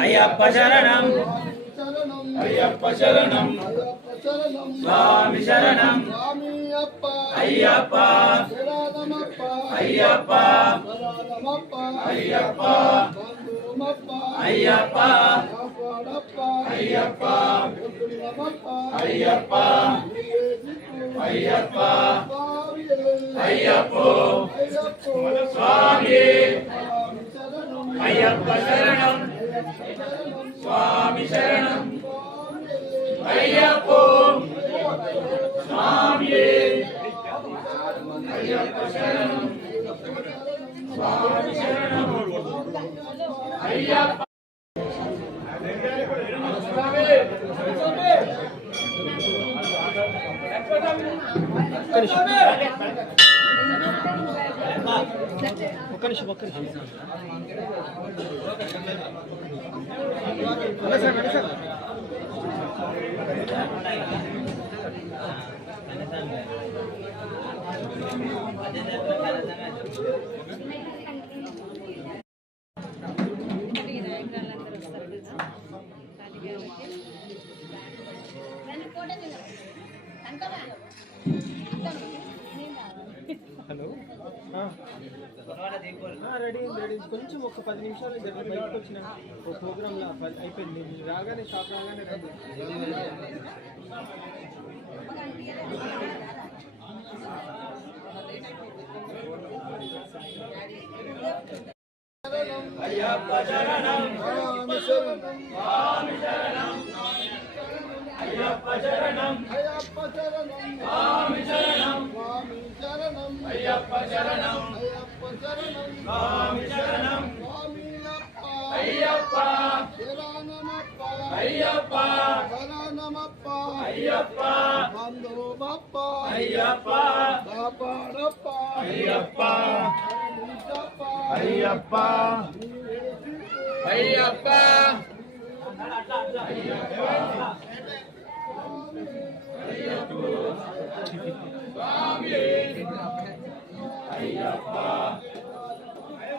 అయ్యప్ప శరణం అయ్యప్ప శరణం స్వామి శరణం అయ్యప్ప అయ్యప్ప అయ్యప్ప అయ్యప్ప అయ్యప్ప అయ్యప్ప అయ్యప్ప అయ్యప్పో స్వామి అయ్యప్ప శరణం స్వామి శరణం అయ్యప్పో స్వామి అయ్యప్ప శరణం స్వామి శరణం అయ్యప్ప హలో రెడీ రెడీ కొంచెం ఒక 10 నిమిషాలు బయటకు వచ్చిన ఒక ప్రోగ్రామ్ అయిపోయింది రాగానే షాప్ రాగానే రెడీ అయ్యప్ప శరణం స్వామి శరణం అయ్యప్ప శరణం అయ్యప్ప శరణం స్వామి శరణం స్వామి శరణం అయ్యప్ప శరణం అయ్యప్ప శరణం స్వామి శరణం స్వామి అయ్యప్ప శరణమప్ప అయ్యప్ప శరణమప్ప అయ్యప్ప బంధుమప్ప అయ్యప్ప కాపాడప్ప అయ్యప్ప అయ్యప్ప అయ్యప్ప అయ్యప్ప